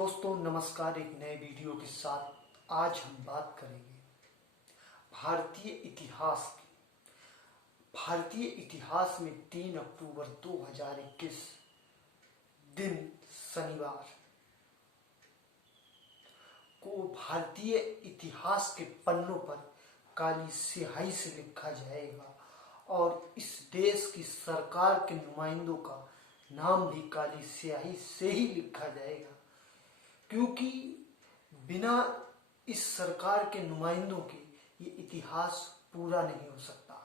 दोस्तों नमस्कार। एक नए वीडियो के साथ आज हम बात करेंगे भारतीय इतिहास की। भारतीय इतिहास में 3 अक्टूबर 2021 दिन शनिवार को भारतीय इतिहास के पन्नों पर काली स्याही से लिखा जाएगा और इस देश की सरकार के नुमाइंदों का नाम भी काली स्याही से ही लिखा जाएगा, क्योंकि बिना इस सरकार के नुमाइंदों के ये इतिहास पूरा नहीं हो सकता।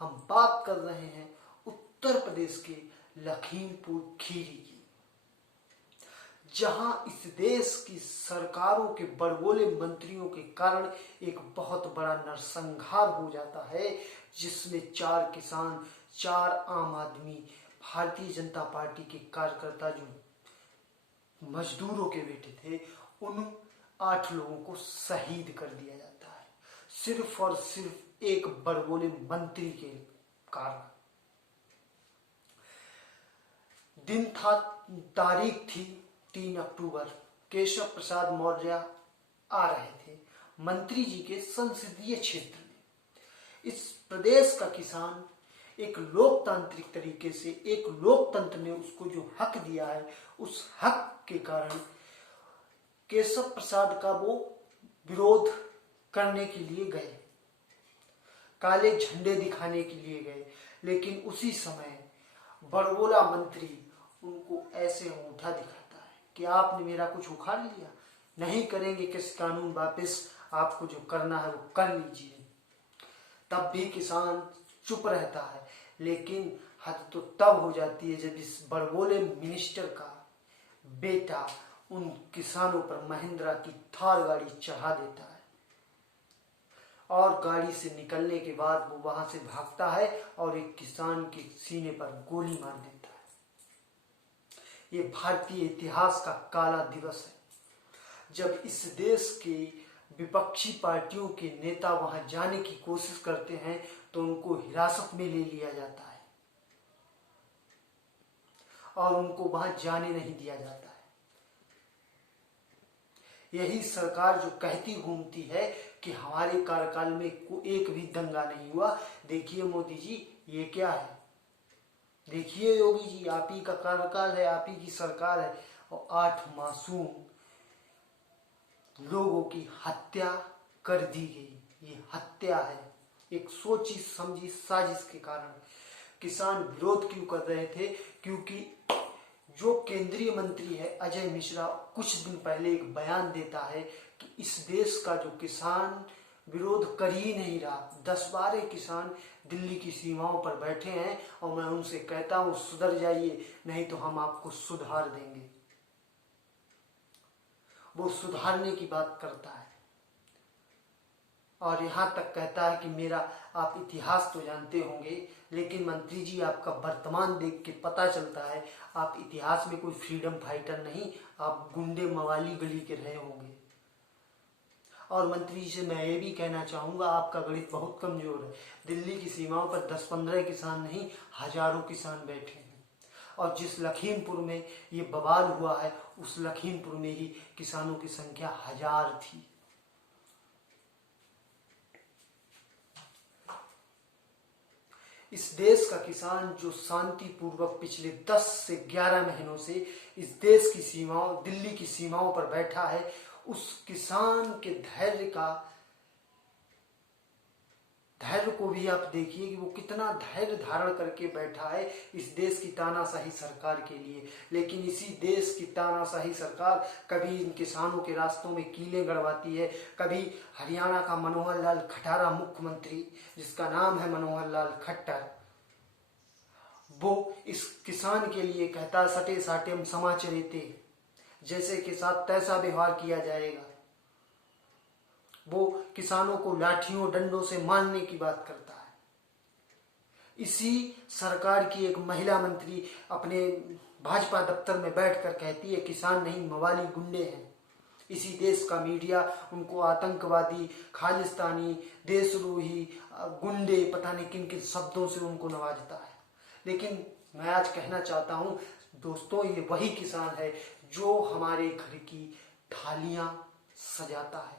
हम बात कर रहे हैं उत्तर प्रदेश के लखीमपुर खीरी की, जहां इस देश की सरकारों के बड़बोले मंत्रियों के कारण एक बहुत बड़ा नरसंहार हो जाता है, जिसमें 4 किसान, 4 आम आदमी, भारतीय जनता पार्टी के कार्यकर्ता जो मजदूरों के बेटे थे, उन 8 लोगों को शहीद कर दिया जाता है, सिर्फ और सिर्फ एक बड़बोले मंत्री के कारण। दिन था, तारीख थी 3 अक्टूबर। केशव प्रसाद मौर्य आ रहे थे मंत्री जी के संसदीय क्षेत्र में। इस प्रदेश का किसान एक लोकतांत्रिक तरीके से, एक लोकतंत्र ने उसको जो हक दिया है, उस हक के कारण केशव प्रसाद का वो विरोध करने के लिए गए, काले झंडे दिखाने के लिए गए। लेकिन उसी समय बड़बोला मंत्री उनको ऐसे अंगूठा दिखाता है कि आपने मेरा कुछ उखाड़ लिया, नहीं करेंगे किस कानून वापस, आपको जो करना है वो कर लीजिए। तब भी किसान चुप रहता है, लेकिन हद तो तब हो जाती है जब इस बड़बोले मिनिस्टर का बेटा उन किसानों पर महिंद्रा की थार गाड़ी चढ़ा देता है और गाड़ी से निकलने के बाद वो वहां से भागता है और एक किसान के सीने पर गोली मार देता है। ये भारतीय इतिहास का काला दिवस है, जब इस देश के विपक्षी पार्टियों के नेता वहां जाने की कोशिश करते हैं तो उनको हिरासत में ले लिया जाता है और उनको वहां जाने नहीं दिया जाता है। यही सरकार जो कहती घूमती है कि हमारे कार्यकाल में एक भी दंगा नहीं हुआ। देखिए मोदी जी, ये क्या है? देखिए योगी जी, आप ही का कार्यकाल है, आप ही की सरकार है और 8 मासूम लोगों की हत्या कर दी गई। ये हत्या है एक सोची समझी साजिश के कारण। किसान विरोध क्यों कर रहे थे? क्योंकि जो केंद्रीय मंत्री है अजय मिश्रा, कुछ दिन पहले एक बयान देता है कि इस देश का जो किसान विरोध कर ही नहीं रहा। 10-12 किसान दिल्ली की सीमाओं पर बैठे हैं और मैं उनसे कहता हूं सुधर जाइए, नहीं तो हम आपको सुधार देंगे। वो सुधारने की बात करता है और यहां तक कहता है कि मेरा आप इतिहास तो जानते होंगे, लेकिन मंत्री जी आपका वर्तमान देख के पता चलता है आप इतिहास में कोई फ्रीडम फाइटर नहीं, आप गुंडे मवाली गली के रहे होंगे। और मंत्री जी से मैं ये भी कहना चाहूंगा, आपका गणित बहुत कमजोर है। दिल्ली की सीमाओं पर 10-15 किसान नहीं, हजारों किसान बैठे हैं और जिस लखीमपुर में ये बवाल हुआ है, उस लखीमपुर में ही किसानों की संख्या 1000 थी। इस देश का किसान जो शांतिपूर्वक पिछले 10 से 11 महीनों से इस देश की सीमाओं, दिल्ली की सीमाओं पर बैठा है, उस किसान के धैर्य को भी आप देखिए कि वो कितना धैर्य धारण करके बैठा है इस देश की तानाशाही सरकार के लिए। लेकिन इसी देश की तानाशाही सरकार कभी इन किसानों के रास्तों में कीलें गड़वाती है। कभी हरियाणा का मनोहर लाल खट्टर मुख्यमंत्री, जिसका नाम है मनोहर लाल खट्टर, वो इस किसान के लिए कहता है सटे साटेम समाचरेते, जैसे के साथ तैसा व्यवहार किया जाएगा। वो किसानों को लाठियों डंडों से मारने की बात करता है। इसी सरकार की एक महिला मंत्री अपने भाजपा दफ्तर में बैठकर कहती है किसान नहीं मवाली गुंडे हैं। इसी देश का मीडिया उनको आतंकवादी, खालिस्तानी, देशद्रोही, गुंडे, पता नहीं किन किन शब्दों से उनको नवाजता है। लेकिन मैं आज कहना चाहता हूं दोस्तों, ये वही किसान है जो हमारे घर की थालियां सजाता है,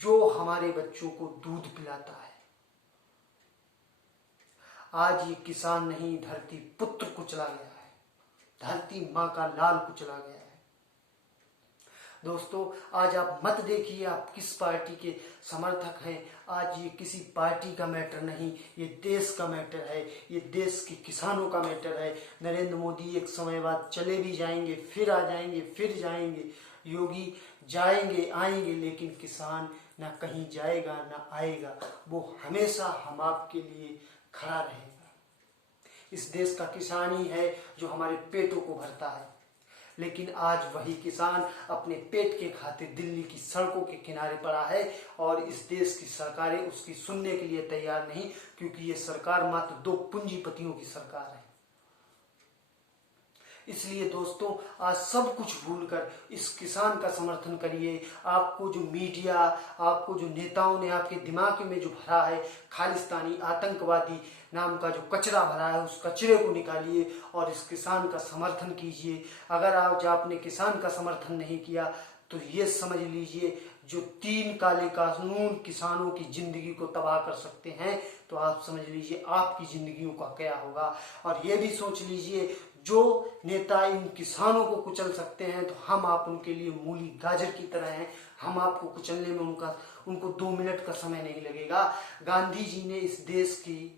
जो हमारे बच्चों को दूध पिलाता है। आज ये किसान नहीं, धरती पुत्र कुचला गया है, धरती माँ का लाल कुचला गया है। दोस्तों, आज आप मत देखिए आप किस पार्टी के समर्थक हैं। आज ये किसी पार्टी का मैटर नहीं, ये देश का मैटर है, ये देश के किसानों का मैटर है। नरेंद्र मोदी एक समय बाद चले भी जाएंगे, फिर आ जाएंगे, फिर जाएंगे। योगी जाएंगे आएंगे, लेकिन किसान ना कहीं जाएगा ना आएगा, वो हमेशा हम आपके लिए खड़ा रहेगा। इस देश का किसान ही है जो हमारे पेटों को भरता है, लेकिन आज वही किसान अपने पेट के खातिर दिल्ली की सड़कों के किनारे पड़ा है और इस देश की सरकारें उसकी सुनने के लिए तैयार नहीं, क्योंकि ये सरकार मात्र दो पूंजीपतियों की सरकार है। इसलिए दोस्तों, आज सब कुछ भूलकर इस किसान का समर्थन करिए। आपको जो मीडिया, आपको जो नेताओं ने आपके दिमाग में जो भरा है, खालिस्तानी आतंकवादी नाम का जो कचरा भरा है, उस कचरे को निकालिए और इस किसान का समर्थन कीजिए। अगर आज आपने किसान का समर्थन नहीं किया तो ये समझ लीजिए, जो 3 काले कानून किसानों की जिंदगी को तबाह कर सकते हैं, तो आप समझ लीजिए आपकी जिंदगियों का क्या होगा। और ये भी सोच लीजिए, जो नेता इन किसानों को कुचल सकते हैं, तो हम आप उनके लिए मूली गाजर की तरह हैं। हम आपको कुचलने में उनको 2 मिनट का समय नहीं लगेगा। गांधी जी ने इस देश की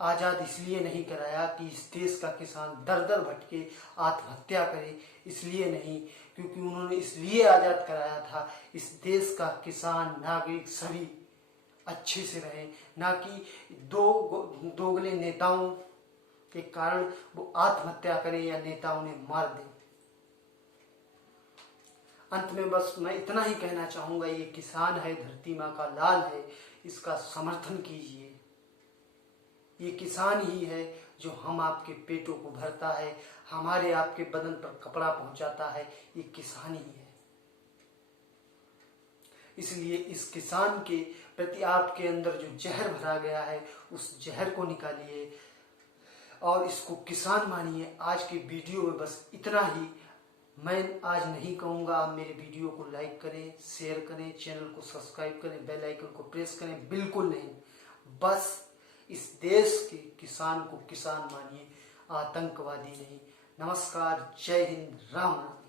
आजाद इसलिए नहीं कराया कि इस देश का किसान दर दर भटके आत्महत्या करे, इसलिए नहीं, क्योंकि उन्होंने इसलिए आजाद कराया था इस देश का किसान नागरिक सभी अच्छे से रहे, ना कि दोगले नेताओं के कारण वो आत्महत्या करें या नेता उन्हें मार दें। अंत में बस मैं इतना ही कहना चाहूंगा, ये किसान है, धरती माँ का लाल है, इसका समर्थन कीजिए। ये किसान ही है जो हम आपके पेटों को भरता है, हमारे आपके बदन पर कपड़ा पहुंचाता है, ये किसान ही है। इसलिए इस किसान के प्रति आपके अंदर जो जहर भरा गया है, उस जहर को निकालिए और इसको किसान मानिए। आज के वीडियो में बस इतना ही। मैं आज नहीं कहूँगा आप मेरे वीडियो को लाइक करें, शेयर करें, चैनल को सब्सक्राइब करें, बेल आइकन को प्रेस करें, बिल्कुल नहीं। बस इस देश के किसान को किसान मानिए, आतंकवादी नहीं। नमस्कार, जय हिंद, राम राम।